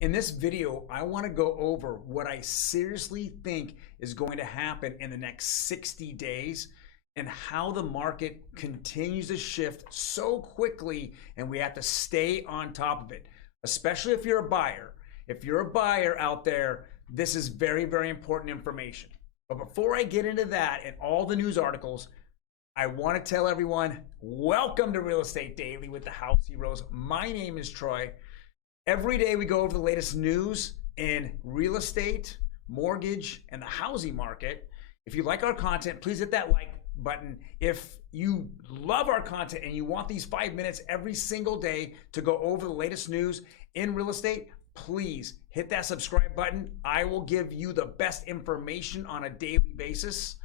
In this video, I want to go over what I seriously think is going to happen in the next 60 days and how the market continues to shift so quickly and we have to stay on top of it, especially if you're a buyer. If you're a buyer out there, this is very, very important information. But before I get into that and all the news articles, I want to tell everyone, welcome to Real Estate Daily with the House Heroes. My name is Troy. Every day we go over the latest news in real estate, mortgage, and the housing market. If you like our content, please hit that like button. If you love our content and you want these 5 minutes every single day to go over the latest news in real estate, please hit that subscribe button. I will give you the best information on a daily basis.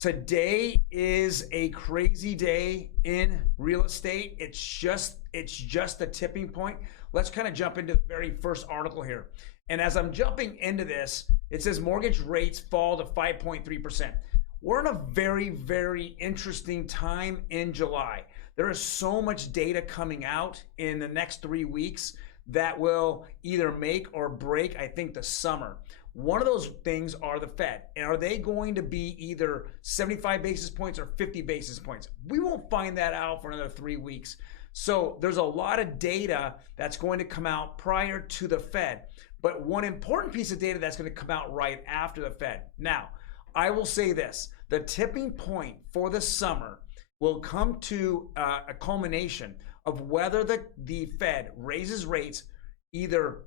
Today is a crazy day in real estate. It's just the tipping point. Let's kind of jump into the very first article here. And as I'm jumping into this, it says mortgage rates fall to 5.3%. We're in a very, very interesting time in July. There is so much data coming out in the next 3 weeks that will either make or break, I think, the summer. One of those things are the Fed. And are they going to be either 75 basis points or 50 basis points? We won't find that out for another 3 weeks. So there's a lot of data that's going to come out prior to the Fed. But one important piece of data that's going to come out right after the Fed. Now, I will say this. The tipping point for the summer will come to a culmination of whether the Fed raises rates either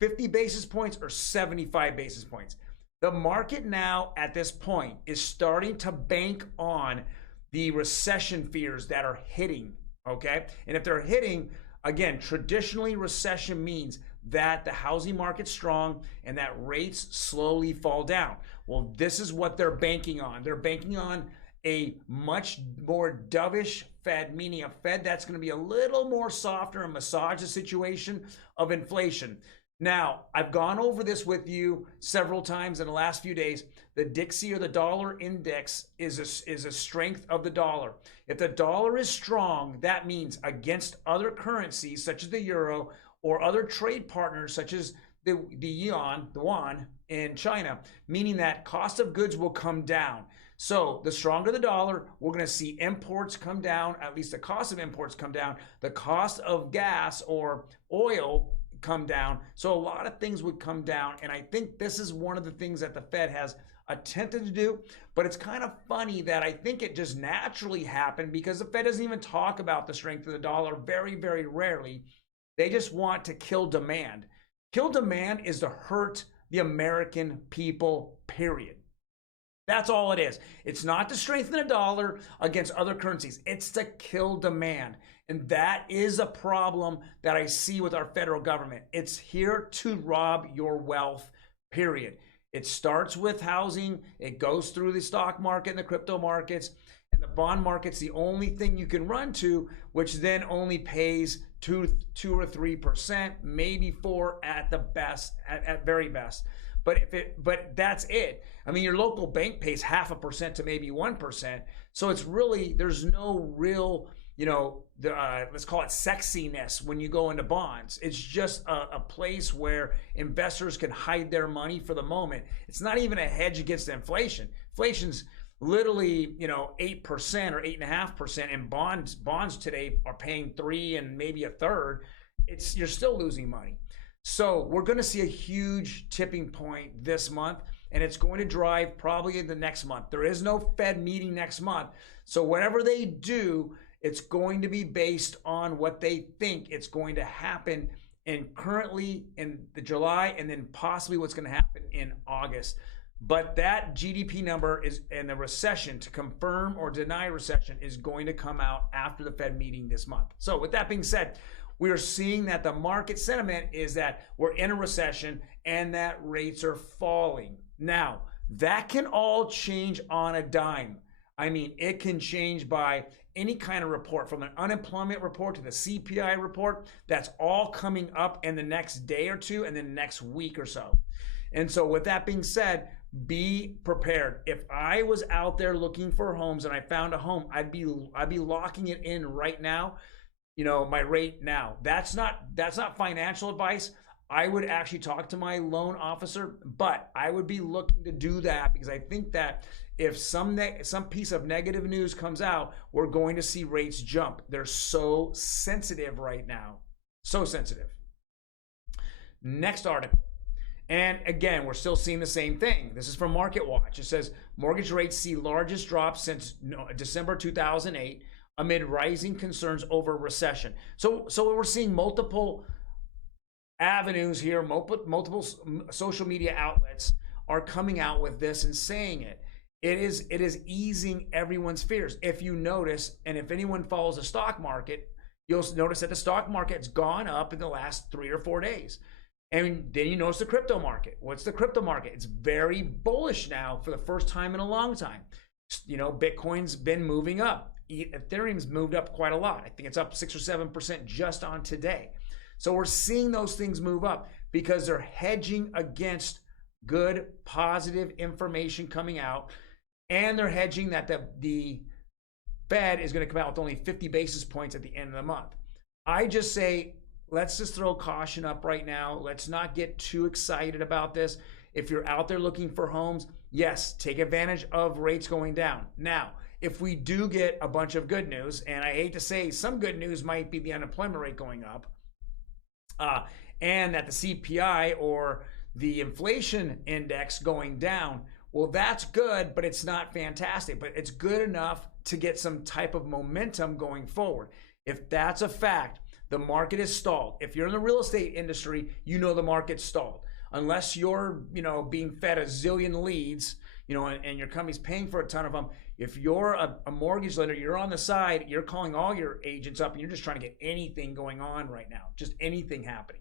50 basis points or 75 basis points. The market now at this point is starting to bank on the recession fears that are hitting, okay? And if they're hitting, again, traditionally recession means that the housing market's strong and that rates slowly fall down. Well, this is what they're banking on. They're banking on a much more dovish Fed, meaning a Fed that's going to be a little more softer and massage the situation of inflation. Now, I've gone over this with you several times in the last few days. The Dixie or the dollar index is a strength of the dollar. If the dollar is strong, that means against other currencies such as the euro or other trade partners such as the yuan in China, meaning that cost of goods will come down. So the stronger the dollar, we're going to see imports come down, at least the cost of imports come down, the cost of gas or oil come down. So a lot of things would come down. And I think this is one of the things that the Fed has attempted to do. But it's kind of funny that I think it just naturally happened because the Fed doesn't even talk about the strength of the dollar very, very rarely. They just want to kill demand. Kill demand is to hurt the American people, period. That's all it is. It's not to strengthen the dollar against other currencies. It's to kill demand. And that is a problem that I see with our federal government. It's here to rob your wealth, period. It starts with housing. It goes through the stock market and the crypto markets. And the bond market's the only thing you can run to, which then only pays 2 or 3%, maybe 4% at the best, at very best. But that's it. I mean, your local bank pays 0.5% to maybe 1%. So it's really, there's no real, let's call it sexiness when you go into bonds. It's just a place where investors can hide their money for the moment. It's not even a hedge against inflation. Inflation's literally, 8% or 8.5%, and bonds today are paying 3 and maybe a third. You're still losing money. So we're going to see a huge tipping point this month, and it's going to drive probably in the next month. There is no Fed meeting next month. So whatever they do, it's going to be based on what they think it's going to happen currently in the July and then possibly what's going to happen in August. But that GDP number is, and the recession, to confirm or deny recession, is going to come out after the Fed meeting this month. So with that being said, we are seeing that the market sentiment is that we're in a recession and that rates are falling. Now, that can all change on a dime. I mean, it can change by any kind of report, from an unemployment report to the CPI report. That's all coming up in the next day or two and then the next week or so. And so with that being said, be prepared. If I was out there looking for homes and I found a home, I'd be locking it in right now. My rate now. That's not financial advice. I would actually talk to my loan officer, but I would be looking to do that because I think that if some piece of negative news comes out, we're going to see rates jump. They're so sensitive right now. So sensitive. Next article. And again, we're still seeing the same thing. This is from Market Watch. It says mortgage rates see largest drop since December 2008 amid rising concerns over recession. So we're seeing multiple avenues here, multiple social media outlets are coming out with this and saying it. It is easing everyone's fears. If you notice, and if anyone follows the stock market, you'll notice that the stock market's gone up in the last 3 or 4 days. And then you notice the crypto market. What's the crypto market? It's very bullish now for the first time in a long time. You know, Bitcoin's been moving up. Ethereum's moved up quite a lot. I think it's up 6 or 7% just on today. So we're seeing those things move up because they're hedging against good, positive information coming out. And they're hedging that the Fed is going to come out with only 50 basis points at the end of the month. I just say, let's just throw caution up right now. Let's not get too excited about this. If you're out there looking for homes, yes, take advantage of rates going down. Now, if we do get a bunch of good news, and I hate to say some good news might be the unemployment rate going up, and that the CPI or the inflation index going down, well, that's good, but it's not fantastic. But it's good enough to get some type of momentum going forward. If that's a fact, the market is stalled. If you're in the real estate industry, you know the market's stalled. Unless you're, being fed a zillion leads, and your company's paying for a ton of them. If you're a mortgage lender, you're on the side, you're calling all your agents up and you're just trying to get anything going on right now, just anything happening.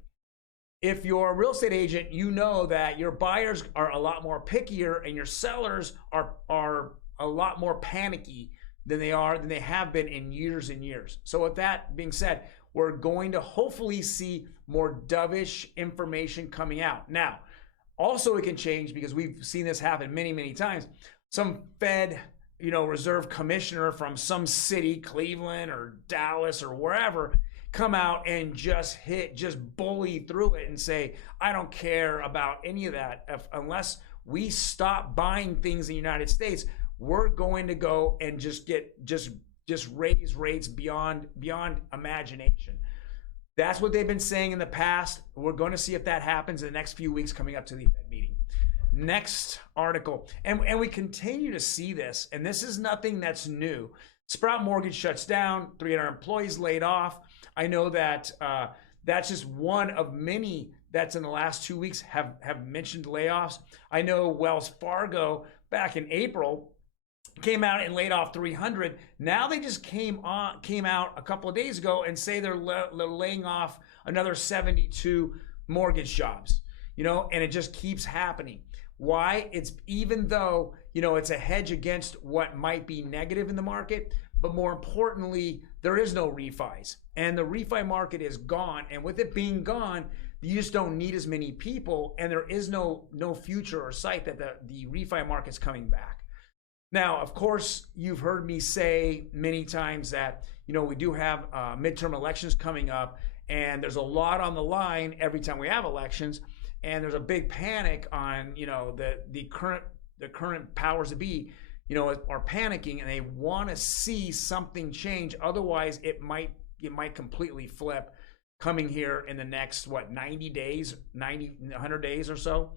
If you're a real estate agent, you know that your buyers are a lot more pickier and your sellers are a lot more panicky than they have been in years and years. So with that being said, we're going to hopefully see more dovish information coming out. Now, also it can change because we've seen this happen many, many times. Some Fed, Reserve commissioner from some city, Cleveland or Dallas or wherever, come out and just bully through it and say, I don't care about any of that. Unless we stop buying things in the United States, we're going to go and just raise rates beyond imagination. That's what they've been saying in the past. We're going to see if that happens in the next few weeks coming up to the Fed meeting. Next article, and we continue to see this, and this is nothing that's new. Sprout Mortgage shuts down, 300 employees laid off. I know that that's just one of many that's in the last 2 weeks have mentioned layoffs. I know Wells Fargo back in April came out and laid off 300. Now they just came out a couple of days ago and say they're laying off another 72 mortgage jobs. And it just keeps happening. Why? It's even though, it's a hedge against what might be negative in the market, but more importantly, there is no refis. And the refi market is gone. And with it being gone, you just don't need as many people, and there is no future or sight that the refi market's coming back. Now, of course, you've heard me say many times that, we do have midterm elections coming up, and there's a lot on the line every time we have elections. And there's a big panic on, the current powers that be, are panicking, and they want to see something change. Otherwise, it might completely flip coming here in the next 100 days or so.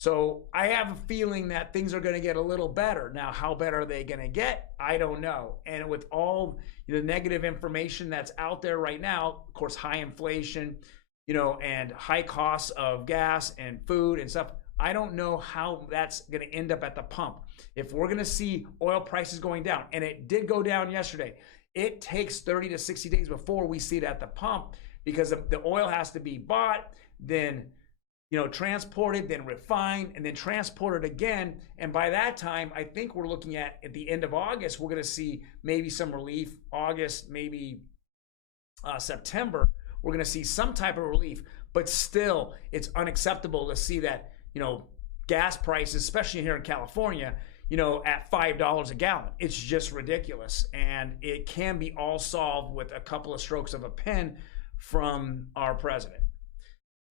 So I have a feeling that things are going to get a little better. Now, how better are they going to get? I don't know. And with all the negative information that's out there right now, of course, high inflation, and high costs of gas and food and stuff, I don't know how that's going to end up at the pump. If we're going to see oil prices going down, and it did go down yesterday, it takes 30 to 60 days before we see it at the pump because the oil has to be bought, then transported, then refined, and then transported again. And by that time, I think we're looking at the end of August, we're going to see maybe some relief. August, maybe September, we're going to see some type of relief. But still, it's unacceptable to see that, gas prices, especially here in California, at $5 a gallon. It's just ridiculous. And it can be all solved with a couple of strokes of a pen from our president.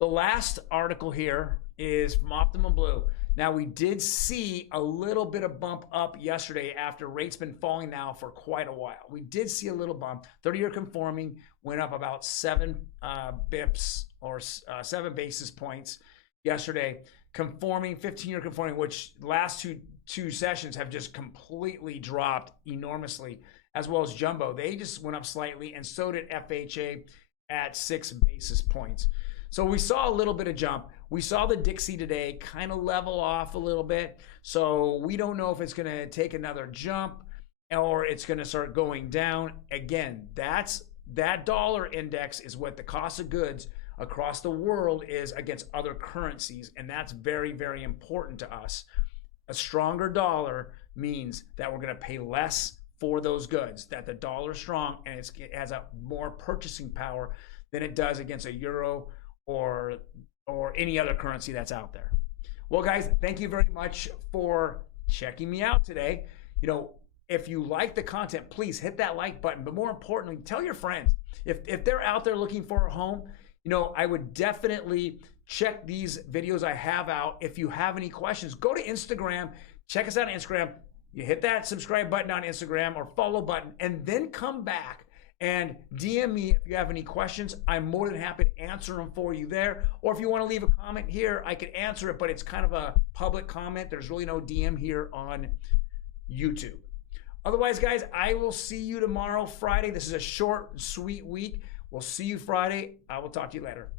The last article here is from Optimum Blue. Now, we did see a little bit of bump up yesterday after rates been falling now for quite a while. We did see a little bump. 30-year conforming went up about 7 bips or 7 basis points yesterday. Conforming, 15-year conforming, which last two sessions have just completely dropped enormously, as well as jumbo. They just went up slightly, and so did FHA at 6 basis points. So we saw a little bit of jump. We saw the Dixie today kind of level off a little bit. So we don't know if it's going to take another jump or it's going to start going down. Again, that dollar index is what the cost of goods across the world is against other currencies. And that's very, very important to us. A stronger dollar means that we're going to pay less for those goods, that the dollar's strong and it has a more purchasing power than it does against a euro or any other currency that's out there. Well, guys, thank you very much for checking me out today. You know, if you like the content, please hit that like button, but more importantly, tell your friends. If they're out there looking for a home, you know, I would definitely check these videos I have out. If you have any questions, go to Instagram, check us out on Instagram. You hit that subscribe button on Instagram or follow button, and then come back and DM me if you have any questions. I'm more than happy to answer them for you there. Or if you want to leave a comment here, I can answer it, but it's kind of a public comment. There's really no DM here on YouTube. Otherwise, guys, I will see you tomorrow, Friday. This is a short, sweet week. We'll see you Friday. I will talk to you later.